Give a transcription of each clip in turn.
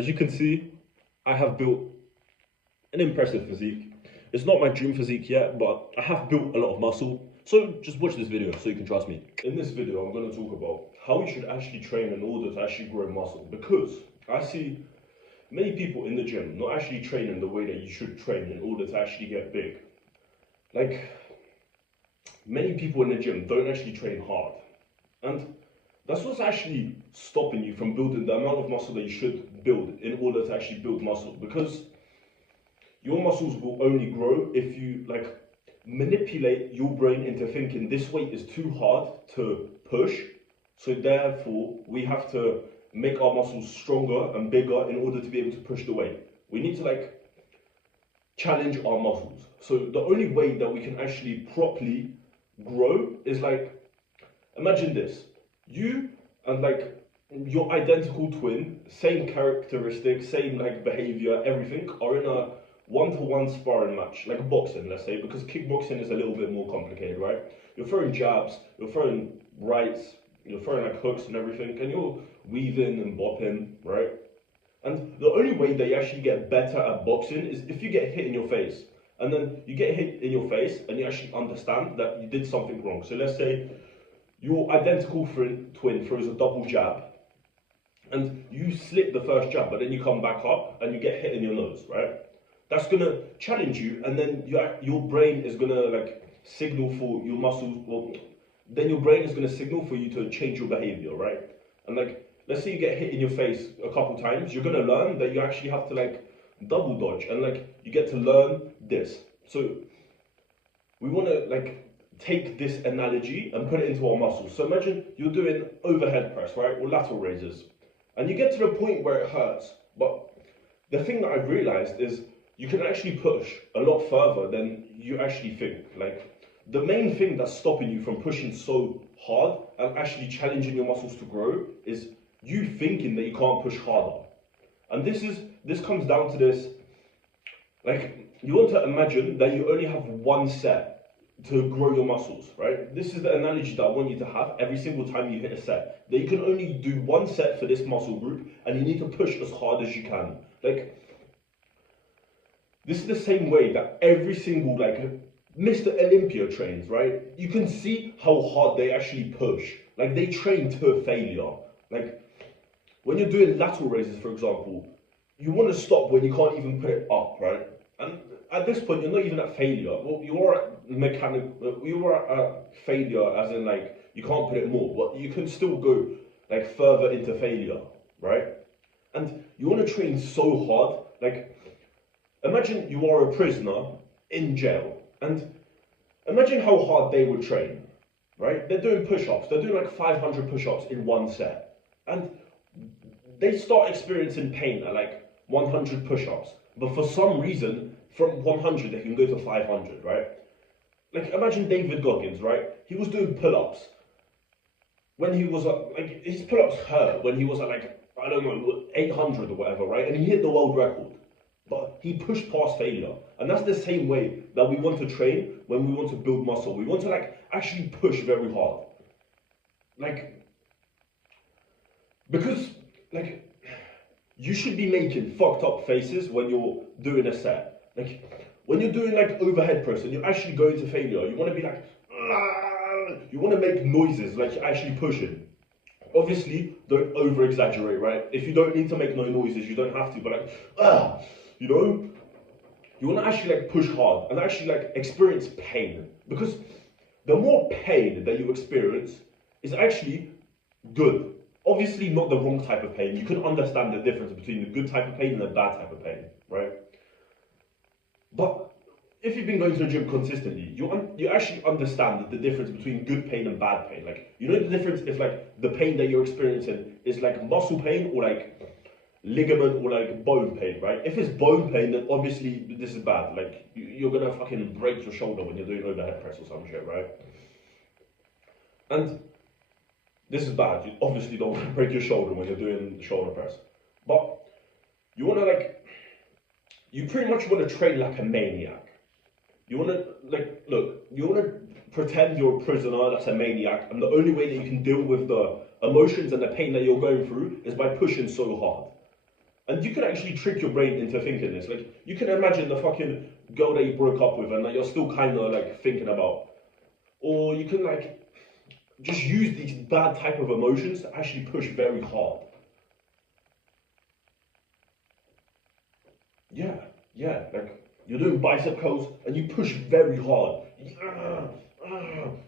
As you can see, I have built an impressive physique. It's not my dream physique yet, but I have built a lot of muscle. So just watch this video so you can trust me. In this video, I'm going to talk about how you should actually train in order to actually grow muscle. Because I see many people in the gym not actually training the way that you should train in order to actually get big. Like, many people in the gym don't actually train hard. And that's what's actually stopping you from building the amount of muscle that you should build in order to actually build muscle. Because your muscles will only grow if you manipulate your brain into thinking this weight is too hard to push. So therefore, we have to make our muscles stronger and bigger in order to be able to push the weight. We need to challenge our muscles. So the only way that we can actually properly grow is imagine this. You and your identical twin, same characteristics, same behavior, everything, are in a one-to-one sparring match, like boxing, let's say, because kickboxing is a little bit more complicated, right? You're throwing jabs, you're throwing rights, you're throwing hooks and everything, and you're weaving and bopping, right? And the only way that you actually get better at boxing is if you get hit in your face. And then you get hit in your face and you actually understand that you did something wrong. So let's say your identical twin throws a double jab and you slip the first jab, but then you come back up and you get hit in your nose, right? That's gonna challenge you, and then your brain is gonna signal for your muscles, well, then your brain is gonna signal for you to change your behavior, right? And let's say you get hit in your face a couple times, you're gonna learn that you actually have to double dodge, and you get to learn this. So we wanna take this analogy and put it into our muscles. So imagine you're doing overhead press, right, or lateral raises, and you get to the point where it hurts. But the thing that I've realized is you can actually push a lot further than you actually think. The main thing that's stopping you from pushing so hard and actually challenging your muscles to grow is you thinking that you can't push harder. And this comes down to this, you want to imagine that you only have one set to grow your muscles, right? This is the analogy that I want you to have every single time you hit a set. That you can only do one set for this muscle group and you need to push as hard as you can. This is the same way that every single Mr. Olympia trains, right? You can see how hard they actually push. They train to failure. When you're doing lateral raises, for example, you want to stop when you can't even put it up, right? And at this point, you're not even at failure. Well, you are at failure as in you can't put it more, but you can still go further into failure, right? And you want to train so hard, imagine you are a prisoner in jail, and imagine how hard they would train, right? They're doing push-ups, they're doing 500 push-ups in one set, and they start experiencing pain at 100 push-ups, but for some reason, from 100 they can go to 500, right? Imagine David Goggins, right? He was doing pull-ups when he was his pull-ups hurt when he was at I don't know, 800 or whatever, right? And he hit the world record. But he pushed past failure. And that's the same way that we want to train when we want to build muscle. We want to actually push very hard. Because you should be making fucked up faces when you're doing a set. When you're doing overhead press and you're actually going to failure, you want to be you want to make noises you're actually pushing. Obviously, don't over exaggerate, right? If you don't need to make no noises, you don't have to, but you know, you want to actually push hard and actually experience pain, because the more pain that you experience is actually good. Obviously not the wrong type of pain. You can understand the difference between the good type of pain and the bad type of pain, right? But if you've been going to the gym consistently, you actually understand the difference between good pain and bad pain. You know the difference if the pain that you're experiencing is muscle pain or ligament or bone pain, right? If it's bone pain, then obviously this is bad. You're gonna fucking break your shoulder when you're doing overhead press or some shit, right? And this is bad. You obviously don't want to break your shoulder when you're doing shoulder press. But you want to you pretty much want to train like a maniac. You want to look, you want to pretend you're a prisoner that's a maniac, and the only way that you can deal with the emotions and the pain that you're going through is by pushing so hard. And you can actually trick your brain into thinking this. Like, you can imagine the fucking girl that you broke up with and that you're still kind of like thinking about. Or you can like just use these bad type of emotions to actually push very hard. Yeah, like you're doing bicep curls and you push very hard.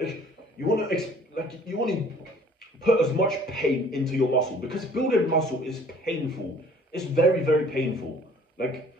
Like you want to put as much pain into your muscle because building muscle is painful. It's very, very painful. Like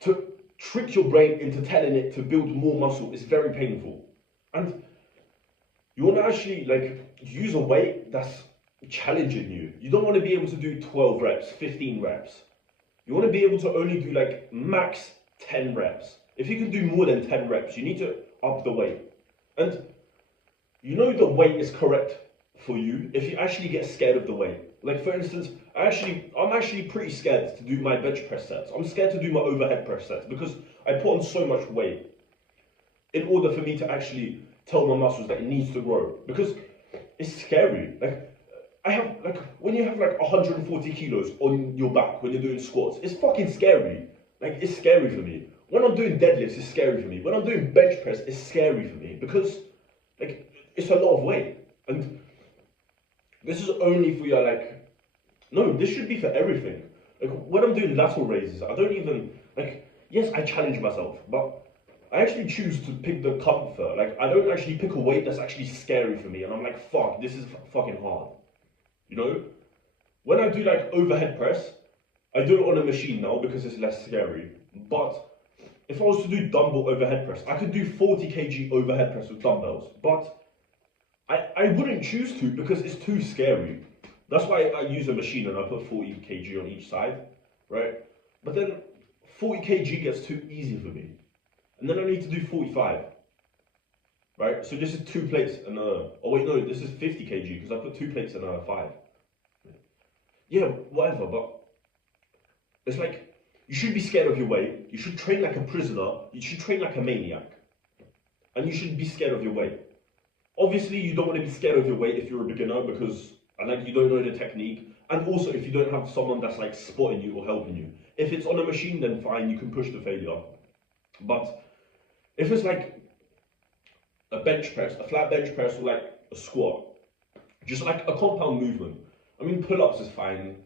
to trick your brain into telling it to build more muscle is very painful. And you want to actually like use a weight that's challenging you. You don't want to be able to do 12 reps, 15 reps. You want to be able to only do like max 10 reps. If you can do more than 10 reps, you need to up the weight. And you know the weight is correct for you if you actually get scared of the weight. Like for instance, I'm actually pretty scared to do my bench press sets. I'm scared to do my overhead press sets because I put on so much weight in order for me to actually tell my muscles that it needs to grow. Because it's scary. Like I have like when you have like 140 kilos on your back when you're doing squats, it's fucking scary. Like it's scary for me. When I'm doing deadlifts, it's scary for me. When I'm doing bench press, it's scary for me because like it's a lot of weight. And this is only for your like no, this should be for everything. Like when I'm doing lateral raises, I don't even like yes, I challenge myself, but I actually choose to pick the comfort. Like I don't actually pick a weight that's actually scary for me and I'm like, fuck, this is fucking hard. You know? When I do like overhead press, I do it on a machine now because it's less scary. But if I was to do dumbbell overhead press, I could do 40 kg overhead press with dumbbells. But I wouldn't choose to because it's too scary. That's why I use a machine and I put 40 kg on each side, right? But then 40 kg gets too easy for me. And then I need to do 45, right? So this is 2 plates and oh wait, no, this is 50 kg because I put 2 plates and 5. Yeah, whatever, but it's like, you should be scared of your weight. You should train like a prisoner. You should train like a maniac. And you should be scared of your weight. Obviously, you don't want to be scared of your weight if you're a beginner because like you don't know the technique. And also if you don't have someone that's like spotting you or helping you. If it's on a machine, then fine, you can push the failure. But if it's like a bench press, a flat bench press or like a squat, just like a compound movement. I mean, pull-ups is fine,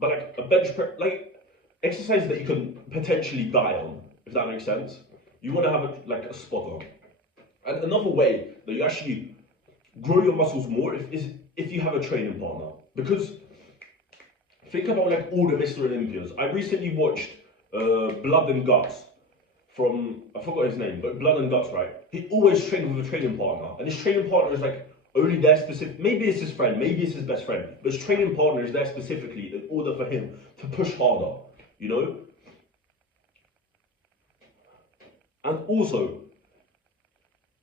but like a bench press, like exercise that you can potentially die on, if that makes sense. You want to have like a spot on. And another way that you actually grow your muscles more is if you have a training partner. Because think about like all the Mr. Olympians. I recently watched Blood and Guts from, I forgot his name, but Blood and Guts, right? He always trained with a training partner. And his training partner is like only there specific, maybe it's his friend, maybe it's his best friend, but his training partner is there specifically in order for him to push harder, you know? And also,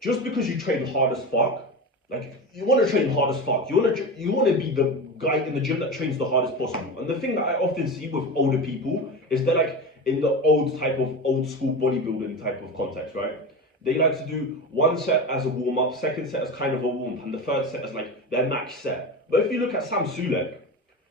just because you train hard as fuck, like you want to train hard as fuck, you want to be the guy in the gym that trains the hardest possible. And the thing that I often see with older people is they're like in the old school bodybuilding type of context, right? They like to do one set as a warm up, second set as kind of a warm up, and the third set as like their max set. But if you look at Sam Sulek,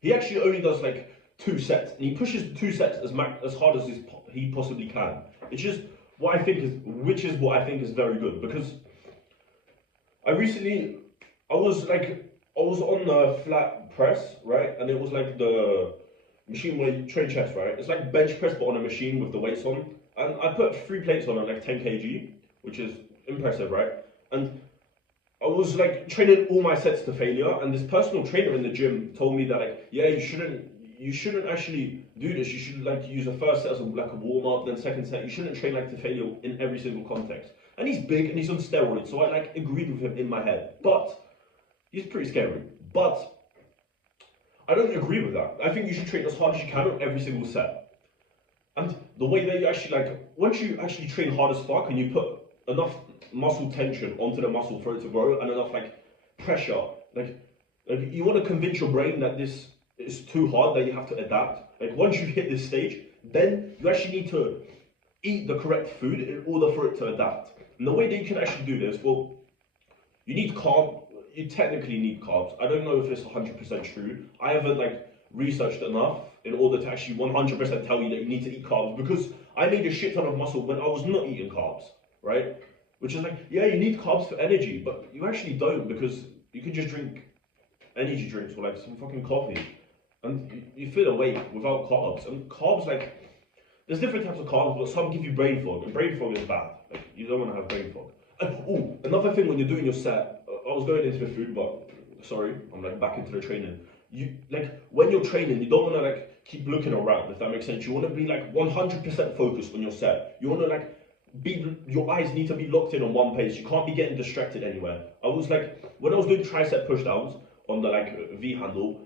he actually only does like 2 sets, and he pushes 2 sets as hard as he possibly can. It's just what I think is very good because I was on the flat press, right? And it was like the machine where you train chest, right? It's like bench press but on a machine with the weights on. And I put 3 plates on at like 10 kg, which is impressive, right? And I was like training all my sets to failure, and this personal trainer in the gym told me that like, yeah, you shouldn't actually do this. You should like use the first set as like a warm up, then second set. You shouldn't train like to failure in every single context. And he's big and he's on steroids, so I like agreed with him in my head. But he's pretty scary. But I don't agree with that. I think you should train as hard as you can on every single set. And the way that you actually like, once you actually train hard as fuck and you put enough muscle tension onto the muscle for it to grow and enough like pressure, like you want to convince your brain that this is too hard, that you have to adapt. Like once you hit this stage, then you actually need to eat the correct food in order for it to adapt. And the way that you can actually do this, well, you technically need carbs. I don't know if it's 100% true. I haven't like researched enough in order to actually 100% tell you that you need to eat carbs, because I made a shit ton of muscle when I was not eating carbs, right? Which is like, yeah, you need carbs for energy, but you actually don't, because you can just drink energy drinks or like some fucking coffee and you feel awake without carbs. And carbs, like, there's different types of carbs, but some give you brain fog, and brain fog is bad. Like, you don't want to have brain fog. Oh, another thing when you're doing your set, I was going into the food, but sorry, I'm like back into the training. You like when you're training, you don't want to like keep looking around, if that makes sense. You want to be like 100% focused on your set. You want to like your eyes need to be locked in on one place. You can't be getting distracted anywhere. I was like, when I was doing tricep pushdowns on the like V handle,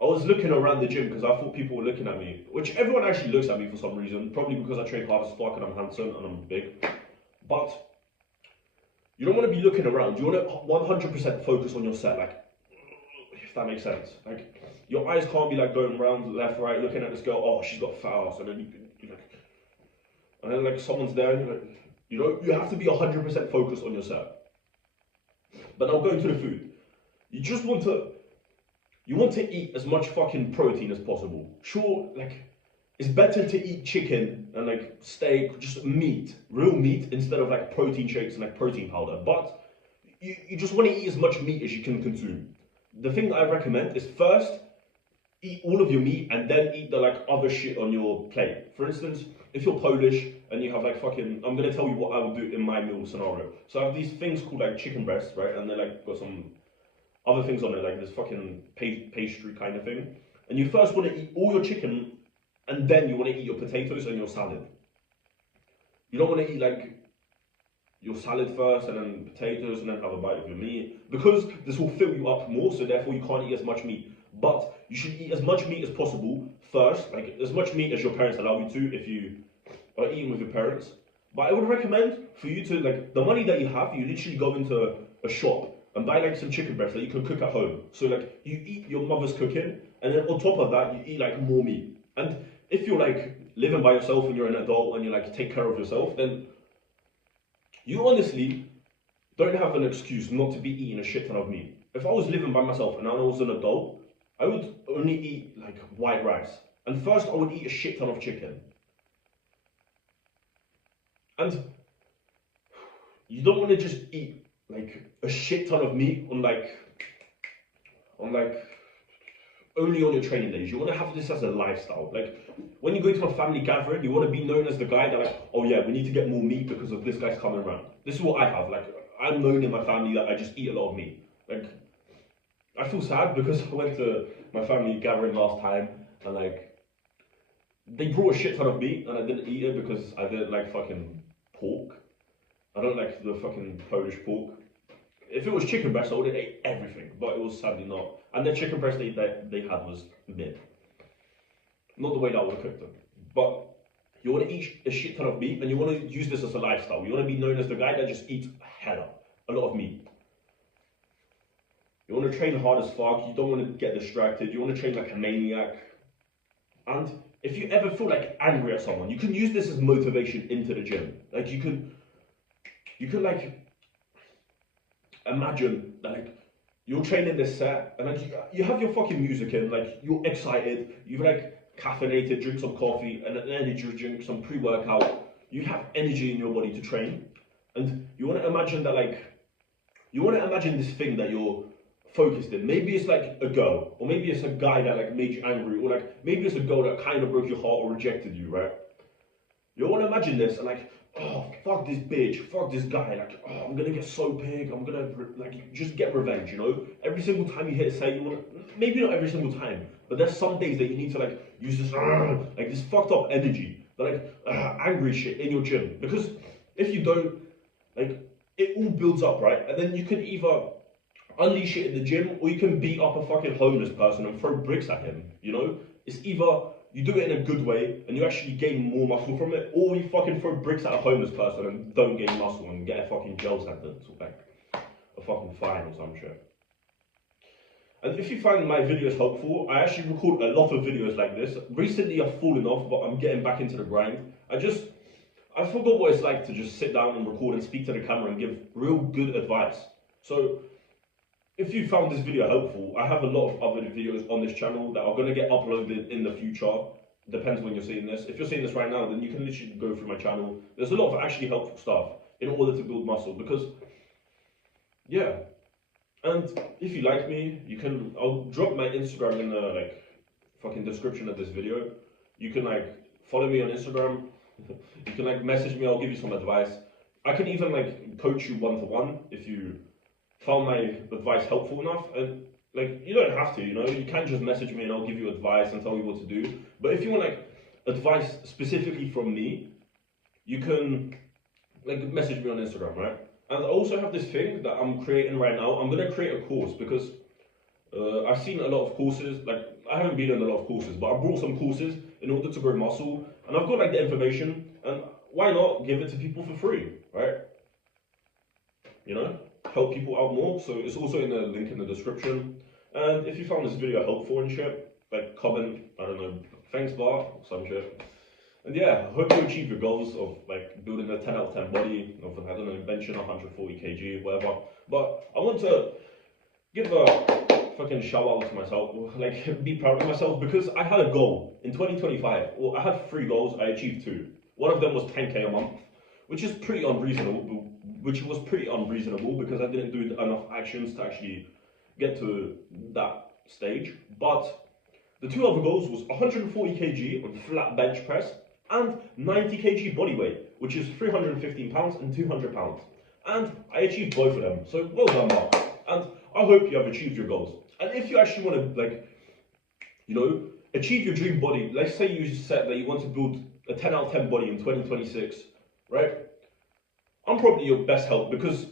I was looking around the gym because I thought people were looking at me, which everyone actually looks at me for some reason, probably because I train hard as fuck and I'm handsome and I'm big. But you don't want to be looking around. You want to 100% focus on your set, like, if that makes sense. Like, your eyes can't be like going around left, right, looking at this girl. Oh, she's got fat ass, and then you like, and then like someone's there, and you're like, you know, you have to be 100% focused on your set. But now going to the food, you just want to. You want to eat as much fucking protein as possible. Sure, like, it's better to eat chicken and like steak, just meat, real meat, instead of like protein shakes and like protein powder. But you just want to eat as much meat as you can consume. The thing that I recommend is first, eat all of your meat and then eat the like other shit on your plate. For instance, if you're Polish and you have like fucking, I'm gonna tell you what I would do in my meal scenario. So I have these things called like chicken breasts, right? And they're like got some other things on it, like this fucking pastry kind of thing. And you first want to eat all your chicken, and then you want to eat your potatoes and your salad. You don't want to eat like your salad first and then potatoes and then have a bite of your meat, because this will fill you up more, so therefore you can't eat as much meat. But you should eat as much meat as possible first, like as much meat as your parents allow you to if you are eating with your parents. But I would recommend for you to, like, the money that you have, you literally go into a shop and buy like some chicken breast that you can cook at home. So like you eat your mother's cooking, and then on top of that you eat like more meat. And if you're like living by yourself and you're an adult and you like take care of yourself, then you honestly don't have an excuse not to be eating a shit ton of meat. If I was living by myself and I was an adult, I would only eat like white rice. And first I would eat a shit ton of chicken. And you don't want to just eat like a shit ton of meat on like only on your training days. You want to have this as a lifestyle. Like when you go to a family gathering, you want to be known as the guy that like, oh yeah, we need to get more meat because of this guy's coming around. This is what I have. Like, I'm known in my family that I just eat a lot of meat. Like, I feel sad because I went to my family gathering last time and like they brought a shit ton of meat and I didn't eat it because I didn't like fucking pork. I don't like the fucking Polish pork. If it was chicken breast, I would have ate everything, but it was sadly not. And the chicken breast they had was mid. Not the way that I would have cooked them. But you want to eat a shit ton of meat, and you want to use this as a lifestyle. You want to be known as the guy that just eats a lot of meat. You want to train hard as fuck. You don't want to get distracted. You want to train like a maniac. And if you ever feel like angry at someone, you can use this as motivation into the gym. Like you can like imagine that like you're training this set and like you have your fucking music in, like you're excited, you've like caffeinated, drink some coffee and an energy drink, some pre-workout. You have energy in your body to train, and you want to imagine that like you want to imagine this thing that you're focused in. Maybe it's like a girl, or maybe it's a guy that like made you angry, or like maybe it's a girl that kind of broke your heart or rejected you, right? You want to imagine this and like, oh, fuck this bitch, fuck this guy, like, oh, I'm gonna get so big, I'm gonna, like, just get revenge, you know? Every single time you hit a set, you wanna, maybe not every single time, but there's some days that you need to, like, use this, like, this fucked up energy, like, angry shit in your gym, because if you don't, like, it all builds up, right? And then you can either unleash it in the gym, or you can beat up a fucking homeless person and throw bricks at him, you know? It's either you do it in a good way and you actually gain more muscle from it, or you fucking throw bricks at a homeless person and don't gain muscle and get a fucking jail sentence or like a fucking fine or some shit. And if you find my videos helpful, I actually record a lot of videos like this. Recently I've fallen off, but I'm getting back into the grind. I forgot what it's like to just sit down and record and speak to the camera and give real good advice. So if you found this video helpful, I have a lot of other videos on this channel that are going to get uploaded in the future. Depends when you're seeing this. If you're seeing this right now, then you can literally go through my channel. There's a lot of actually helpful stuff in order to build muscle because, yeah. And if you like me, you can, I'll drop my Instagram in the like fucking description of this video. You can like follow me on Instagram. You can like message me, I'll give you some advice. I can even like coach you one-to-one if you found my advice helpful enough. And like, you don't have to, you know, you can't just message me and I'll give you advice and tell you what to do. But if you want like advice specifically from me, you can like message me on Instagram, right? And I also have this thing that I'm creating right now. I'm gonna create a course because I've seen a lot of courses. Like, I haven't been in a lot of courses, but I brought some courses in order to grow muscle, and I've got like the information. And why not give it to people for free, right? You know, help people out more. So it's also in the link in the description. And if you found this video helpful and shit, like comment, I don't know, thanks bar or some shit. And yeah, I hope you achieve your goals of like building a 10 out of 10 body, of, I don't know, benching 140 kg, whatever. But I want to give a fucking shout out to myself, like be proud of myself, because I had a goal in 2025. Well, I had 3 goals, I achieved 2. One of them was 10k a month, which is pretty unreasonable, because I didn't do enough actions to actually get to that stage. But the 2 other goals was 140 kg on flat bench press and 90 kg body weight, which is 315 pounds and 200 pounds. And I achieved both of them, so well done, Mark. And I hope you have achieved your goals. And if you actually want to, like, you know, achieve your dream body, let's say you said that you want to build a 10 out of 10 body in 2026, right? I'm probably your best help because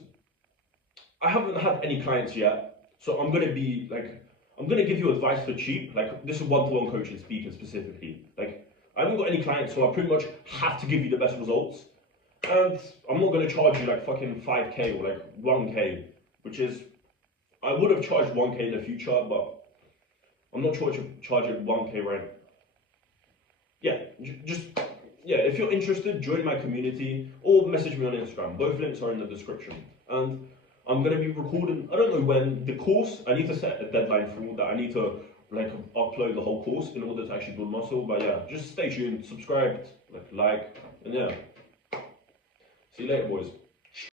I haven't had any clients yet. So I'm going to be like, I'm going to give you advice for cheap. Like, this is one-to-one coaching speaking specifically. Like, I haven't got any clients, so I pretty much have to give you the best results. And I'm not going to charge you like fucking 5k or like 1k, which is, I would have charged 1k in the future, but I'm not charging 1k right now. Yeah, if you're interested, join my community or message me on Instagram. Both links are in the description. And I'm going to be recording, I don't know when, the course. I need to set a deadline for that. I need to like upload the whole course in order to actually build muscle. But yeah, just stay tuned, subscribe, like, and yeah. See you later, boys.